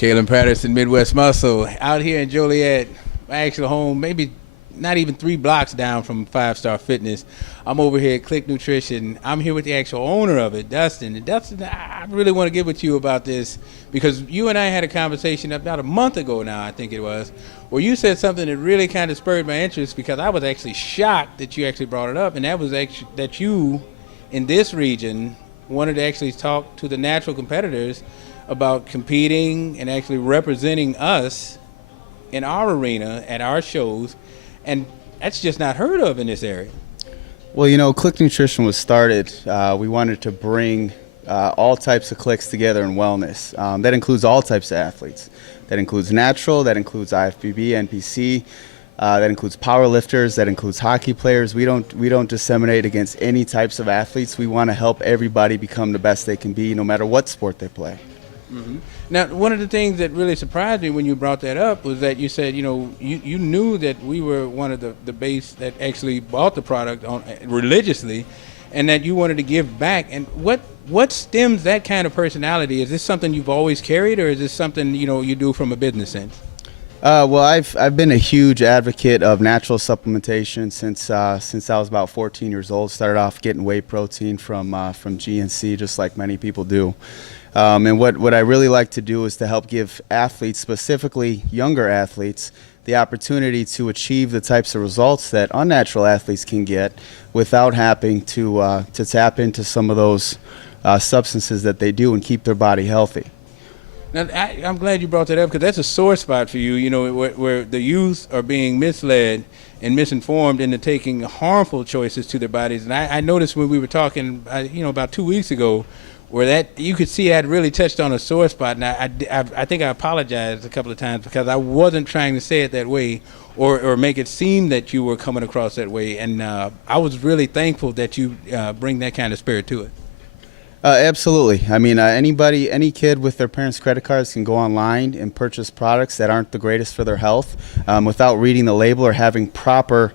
Kalen Patterson, Midwest Muscle, out here in Joliet, my actual home, maybe not even 3 blocks down from 5 Star Fitness. I'm over here at Clique Nutrition. I'm here with the actual owner of it, Dustin. And Dustin, I really want to get with you about this because you and I had a conversation about a month ago now, I think it was, where you said something that really kind of spurred my interest because I was actually shocked that you actually brought it up, and that was actually that you, in this region, wanted to actually talk to the natural competitors about competing and actually representing us in our arena at our shows, and that's just not heard of in this area. Well, you know, Clique Nutrition was started. We wanted to bring all types of cliques together in wellness. That includes all types of athletes. That includes natural, that includes IFBB, NPC, that includes power lifters, that includes hockey players. We don't disseminate against any types of athletes. We want to help everybody become the best they can be, no matter what sport they play. Mm-hmm. Now, one of the things that really surprised me when you brought that up was that you said, you know, you knew that we were one of the base that actually bought the product on religiously, and that you wanted to give back. And what stems that kind of personality? Is this something you've always carried, or is this something, you know, you do from a business sense? Well, I've been a huge advocate of natural supplementation since I was about 14 years old. Started off getting whey protein from GNC, just like many people do. And what I really like to do is to help give athletes, specifically younger athletes, the opportunity to achieve the types of results that unnatural athletes can get without having to tap into some of those substances that they do and keep their body healthy. Now, I'm glad you brought that up because that's a sore spot for you, you know, where the youth are being misled and misinformed into taking harmful choices to their bodies. And I noticed when we were talking, you know, about 2 weeks ago, where that you could see I'd really touched on a sore spot. And I think I apologized a couple of times because I wasn't trying to say it that way or make it seem that you were coming across that way. And I was really thankful that you bring that kind of spirit to it. Absolutely. I mean, any kid with their parents' credit cards can go online and purchase products that aren't the greatest for their health without reading the label or having proper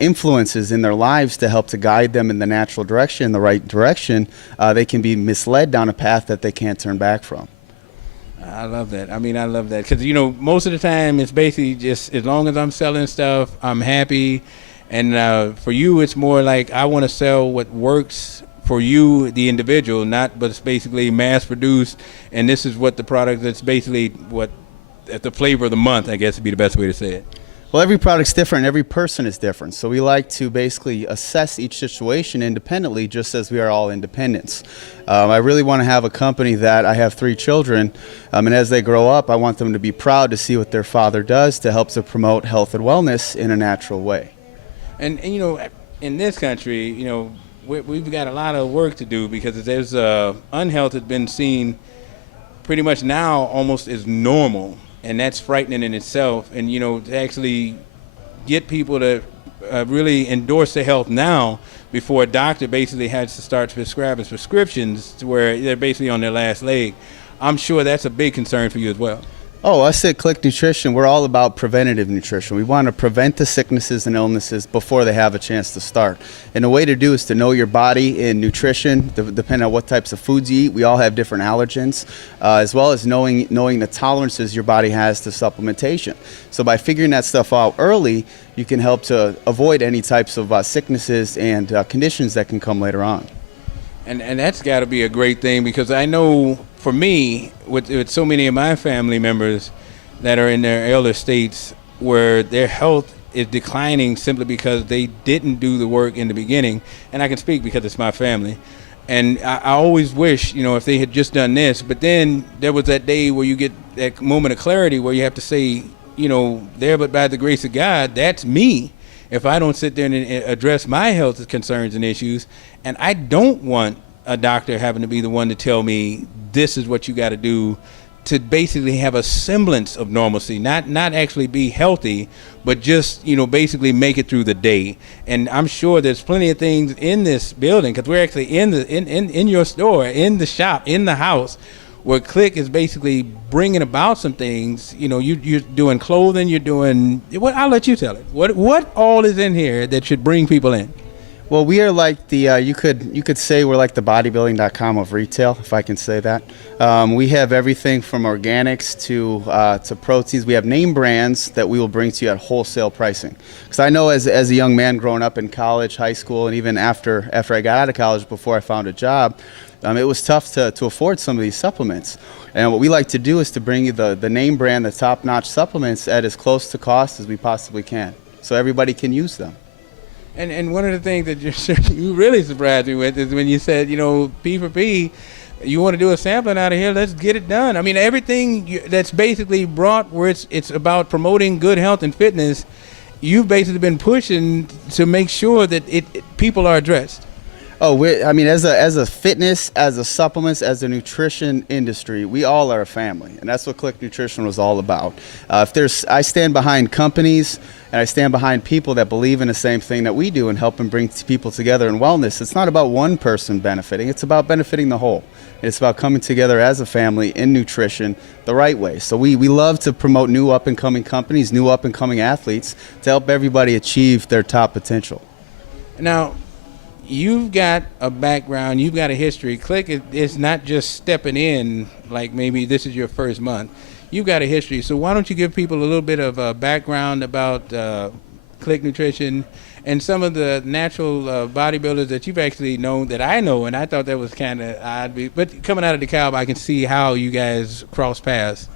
influences in their lives to help to guide them in the natural direction, the right direction. They can be misled down a path that they can't turn back from. I love that. I mean, I love that because, you know, most of the time it's basically just as long as I'm selling stuff, I'm happy. And for you, it's more like I want to sell what works for you, the individual, but it's basically mass produced, and this is what the product that's basically what the flavor of the month, I guess would be the best way to say it. Well, every product's different, every person is different, so we like to basically assess each situation independently, just as we are all independents. I really want to have a company that I have 3 children, and as they grow up, I want them to be proud to see what their father does to help to promote health and wellness in a natural way. And you know, in this country, you know, we've got a lot of work to do because there's unhealth has been seen pretty much now almost as normal, and that's frightening in itself. And you know, to actually get people to really endorse their health now before a doctor basically has to start prescribing prescriptions to where they're basically on their last leg, I'm sure that's a big concern for you as well. Oh, us at Clique Nutrition, we're all about preventative nutrition. We want to prevent the sicknesses and illnesses before they have a chance to start. And the way to do is to know your body in nutrition, depending on what types of foods you eat. We all have different allergens, as well as knowing the tolerances your body has to supplementation. So by figuring that stuff out early, you can help to avoid any types of sicknesses and conditions that can come later on. And that's got to be a great thing because I know for me, with so many of my family members that are in their elder states where their health is declining simply because they didn't do the work in the beginning, and I can speak because it's my family, and I always wish, you know, if they had just done this, but then there was that day where you get that moment of clarity where you have to say, you know, there but by the grace of God, that's me. If I don't sit there and address my health concerns and issues, and I don't want a doctor having to be the one to tell me this is what you got to do to basically have a semblance of normalcy, not actually be healthy, but just, you know, basically make it through the day. And I'm sure there's plenty of things in this building because we're actually in your store, in the shop, in the house, where Clique is basically bringing about some things. You know, you're doing clothing, you're doing what? I'll let you tell it. What all is in here that should bring people in? Well, we are like the you could say we're like the bodybuilding.com of retail, if I can say that. We have everything from organics to proteins. We have name brands that we will bring to you at wholesale pricing. Because I know as a young man growing up in college, high school, and even after I got out of college, before I found a job, it was tough to afford some of these supplements. And what we like to do is to bring you the name brand, the top-notch supplements at as close to cost as we possibly can, so everybody can use them. And one of the things that you really surprised me with is when you said, P for P, you want to do a sampling out of here, let's get it done. I mean, everything that's basically brought where it's about promoting good health and fitness, you've basically been pushing to make sure that people are addressed. Oh, as a fitness, as a supplements, as a nutrition industry, we all are a family, and that's what Clique Nutrition was all about. I stand behind companies, and I stand behind people that believe in the same thing that we do and helping bring people together in wellness. It's not about one person benefiting; it's about benefiting the whole. It's about coming together as a family in nutrition the right way. So we love to promote new up-and-coming companies, new up-and-coming athletes to help everybody achieve their top potential. Now, you've got a background, you've got a history. Clique is not just stepping in like maybe this is your first month. You've got a history. So why don't you give people a little bit of a background about Clique Nutrition and some of the natural bodybuilders that you've actually known, that I know, and I thought that was kind of odd. But coming out of DeKalb, I can see how you guys cross paths.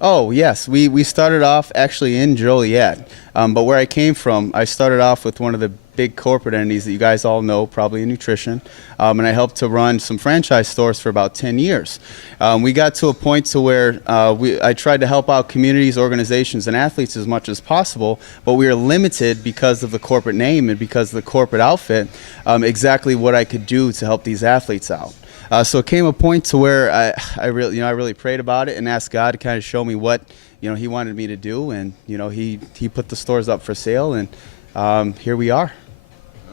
Oh, yes. We started off actually in Joliet. But where I came from, I started off with one of the big corporate entities that you guys all know, probably in nutrition. And I helped to run some franchise stores for about 10 years. We got to a point to where I tried to help out communities, organizations, and athletes as much as possible, but we were limited because of the corporate name and because of the corporate outfit, exactly what I could do to help these athletes out. So it came a point to where I really prayed about it and asked God to kind of show me what He wanted me to do, and He put the stores up for sale, and here we are.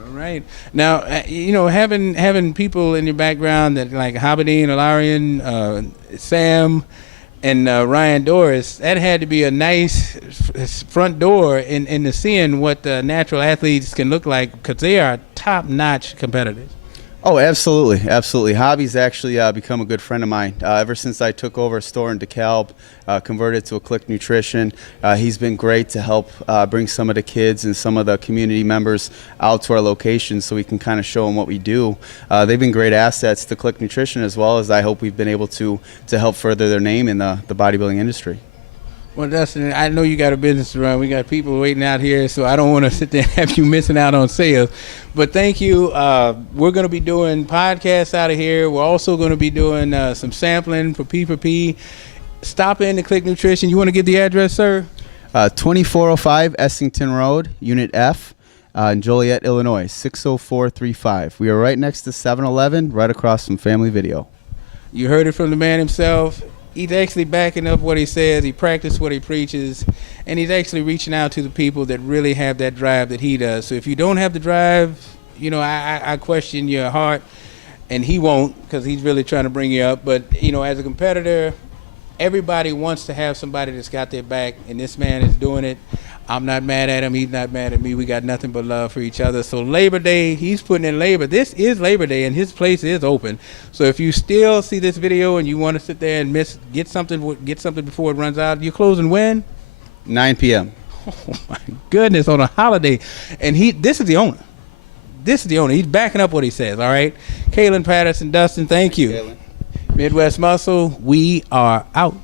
All right. Now, having people in your background that like Habadine, Ilarian, Sam, and Ryan Doris, that had to be a nice front door into seeing what natural athletes can look like, because they are top-notch competitors. Oh, absolutely, absolutely. Hobby's actually become a good friend of mine. Ever since I took over a store in DeKalb, converted to a Clique Nutrition, he's been great to help bring some of the kids and some of the community members out to our location so we can kind of show them what we do. They've been great assets to Clique Nutrition, as well as I hope we've been able to help further their name in the bodybuilding industry. Well, Dustin, I know you got a business to run. We got people waiting out here, so I don't want to sit there and have you missing out on sales. But thank you. We're going to be doing podcasts out of here. We're also going to be doing some sampling for P4P. Stop in to Clique Nutrition. You want to give the address, sir? 2405 Essington Road, Unit F, in Joliet, Illinois, 60435. We are right next to 7-Eleven, right across from Family Video. You heard it from the man himself. He's actually backing up what he says. He practices what he preaches, and he's actually reaching out to the people that really have that drive that he does. So if you don't have the drive, I question your heart, and he won't, because he's really trying to bring you up. But as a competitor, everybody wants to have somebody that's got their back, and this man is doing it. I'm not mad at him. He's not mad at me. We got nothing but love for each other. So Labor Day, he's putting in labor. This is Labor Day, and his place is open. So if you still see this video and you want to sit there and get something before it runs out, you're closing when? 9 p.m. Oh, my goodness, on a holiday. And this is the owner. He's backing up what he says, all right? Kaylin Patterson, Dustin, thank you. Kaylin. Midwest Muscle, we are out.